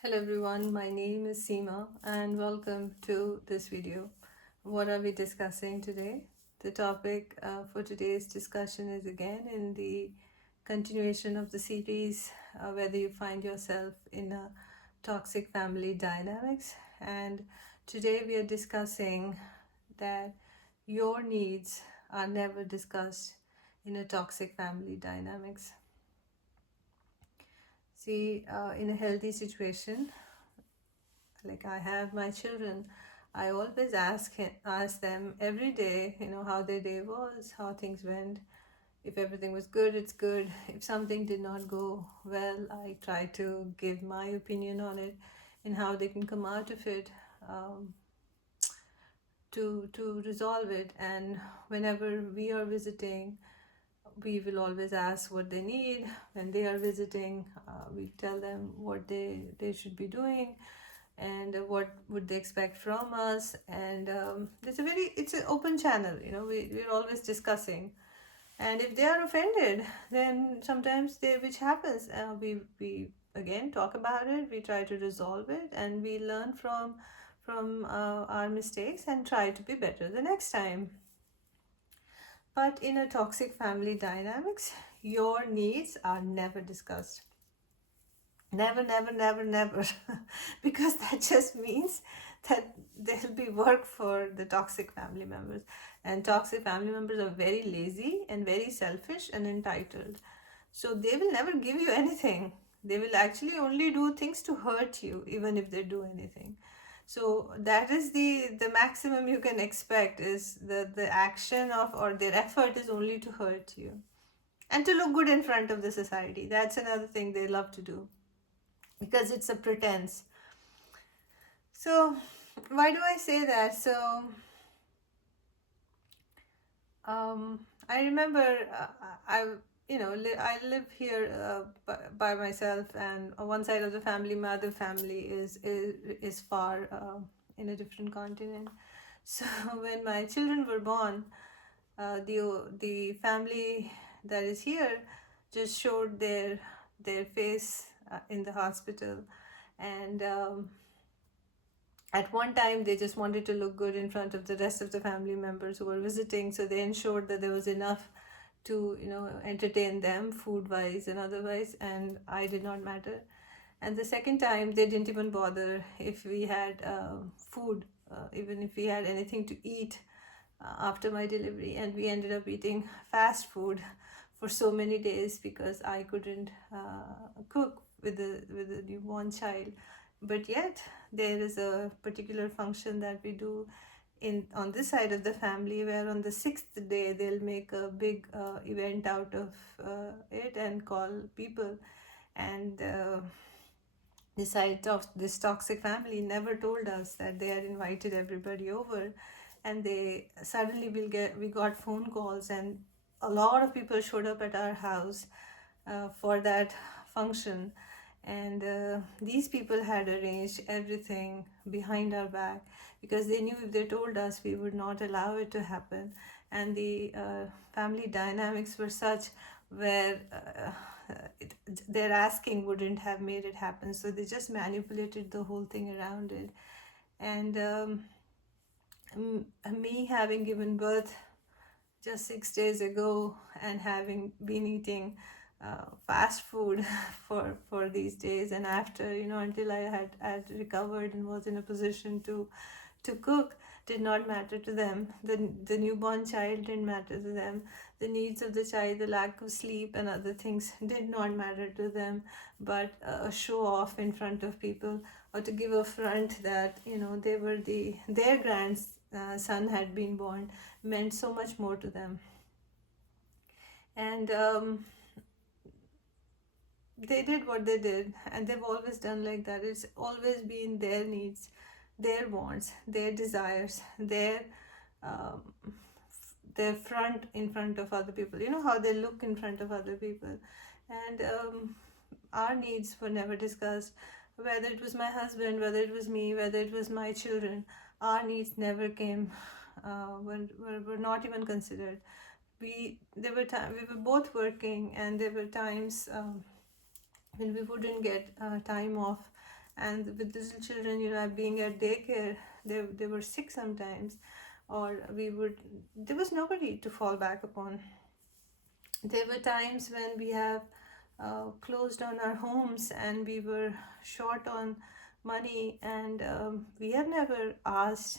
Hello everyone, my name is Seema and welcome to this video. What are we discussing today? The topic for today's discussion is again in the continuation of the series, whether you find yourself in a toxic family dynamics. And today we are discussing that your needs are never discussed in a toxic family dynamics. See, in a healthy situation, like I have my children, I always ask them every day, how their day was, how things went. If everything was good, it's good. If something did not go well, I try to give my opinion on it and how they can come out of it, um, to resolve it. And whenever we are visiting, we will always ask what they need. When they are visiting, we tell them what they should be doing and what would they expect from us. And it's an open channel, we're always discussing. And if they are offended, then sometimes which happens, we again talk about it, we try to resolve it, and we learn from our mistakes and try to be better the next time. But in a toxic family dynamics, your needs are never discussed. Never, never, never, never. Because that just means that there'll be work for the toxic family members. And toxic family members are very lazy and very selfish and entitled. So they will never give you anything. They will actually only do things to hurt you, even if they do anything. So that is the maximum you can expect, is the action of, or their effort is only to hurt you and to look good in front of the society. That's another thing they love to do, because it's a pretense. So why do I say that? So I remember, I I live here by myself, and on one side of the family, my other family is far, in a different continent. So when my children were born, the family that is here just showed their face in the hospital. And at one time they just wanted to look good in front of the rest of the family members who were visiting, so they ensured that there was enough to entertain them food wise and otherwise, and I did not matter. And the second time they didn't even bother if we had food, even if we had anything to eat after my delivery. And we ended up eating fast food for so many days because I couldn't cook with a newborn child. But yet there is a particular function that we do in on this side of the family, where on the sixth day they'll make a big event out of it and call people. And this toxic family never told us that they had invited everybody over, and they suddenly we got phone calls, and a lot of people showed up at our house for that function. And these people had arranged everything behind our back, because they knew if they told us, we would not allow it to happen. And the family dynamics were such where their asking wouldn't have made it happen, so they just manipulated the whole thing around it. And me having given birth just 6 days ago and having been eating fast food for these days, and after, until I had recovered and was in a position to cook, did not matter to them. The newborn child didn't matter to them. The needs of the child, the lack of sleep and other things did not matter to them. But a show off in front of people, or to give a front that they were their grandson had been born, meant so much more to them. And they did what they did, and they've always done like that. It's always been their needs, their wants, their desires, um, their front in front of other people. You know how they look in front of other people. And our needs were never discussed. Whether it was my husband, whether it was me, whether it was my children, our needs never came, were not even considered. We were both working, and there were times when we wouldn't get time off, And with little children, being at daycare, they were sick sometimes, or there was nobody to fall back upon. There were times when we have closed on our homes and we were short on money, and we have never asked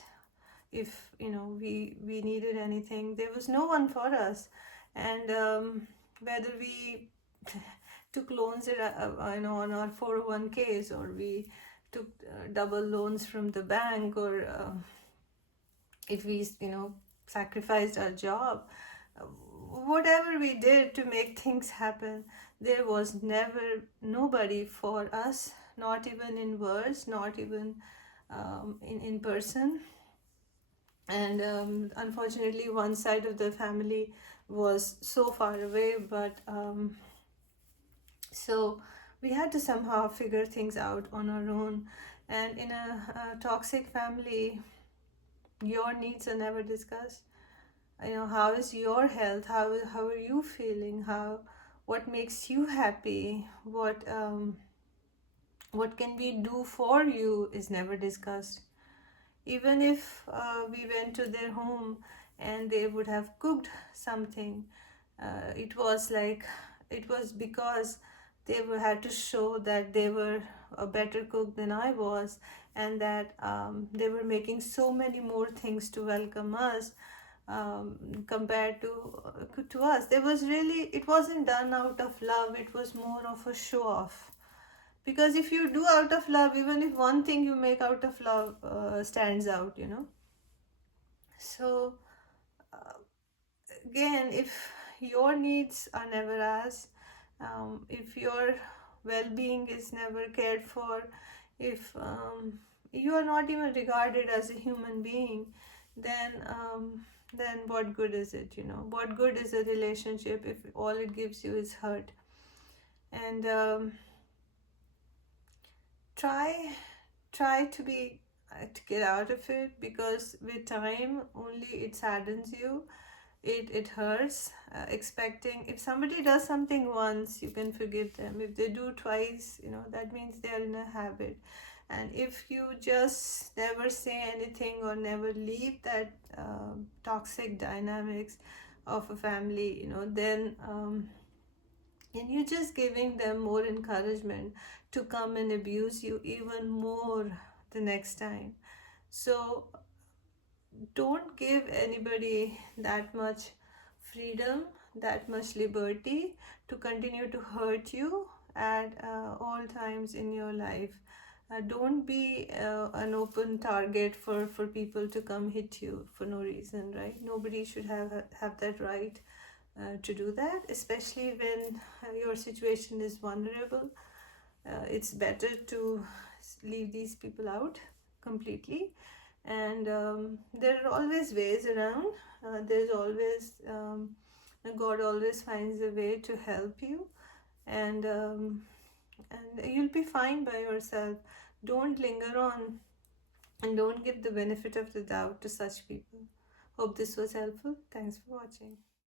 if we needed anything. There was no one for us. And whether we took loans on our 401ks, or we took double loans from the bank, or if we sacrificed our job, uh, whatever we did to make things happen, there was never nobody for us, not even in words, not even in person. And unfortunately, one side of the family was so far away, but so we had to somehow figure things out on our own. And in a toxic family, your needs are never discussed. How is your health, how are you feeling, what makes you happy, what can we do for you is never discussed. Even if we went to their home and they would have cooked something, it was because they had to show that they were a better cook than I was, and that they were making so many more things to welcome us, compared to us. It wasn't done out of love, it was more of a show off. Because if you do out of love, even if one thing you make out of love stands out, so again, if your needs are never asked, if your well-being is never cared for, if you are not even regarded as a human being, then what good is it? What good is a relationship if all it gives you is hurt? And try to get out of it, because with time only it saddens you. It hurts. Expecting, if somebody does something once, you can forgive them. If they do twice, that means they are in a habit. And if you just never say anything or never leave that toxic dynamics of a family, then you're just giving them more encouragement to come and abuse you even more the next time. So don't give anybody that much freedom, that much liberty to continue to hurt you at all times in your life. Don't be an open target for people to come hit you for no reason, right? Nobody should have that right to do that, especially when your situation is vulnerable. It's better to leave these people out completely. And there are always ways around. There's always God always finds a way to help you, and you'll be fine by yourself. Don't linger on, and don't give the benefit of the doubt to such people. Hope this was helpful. Thanks for watching.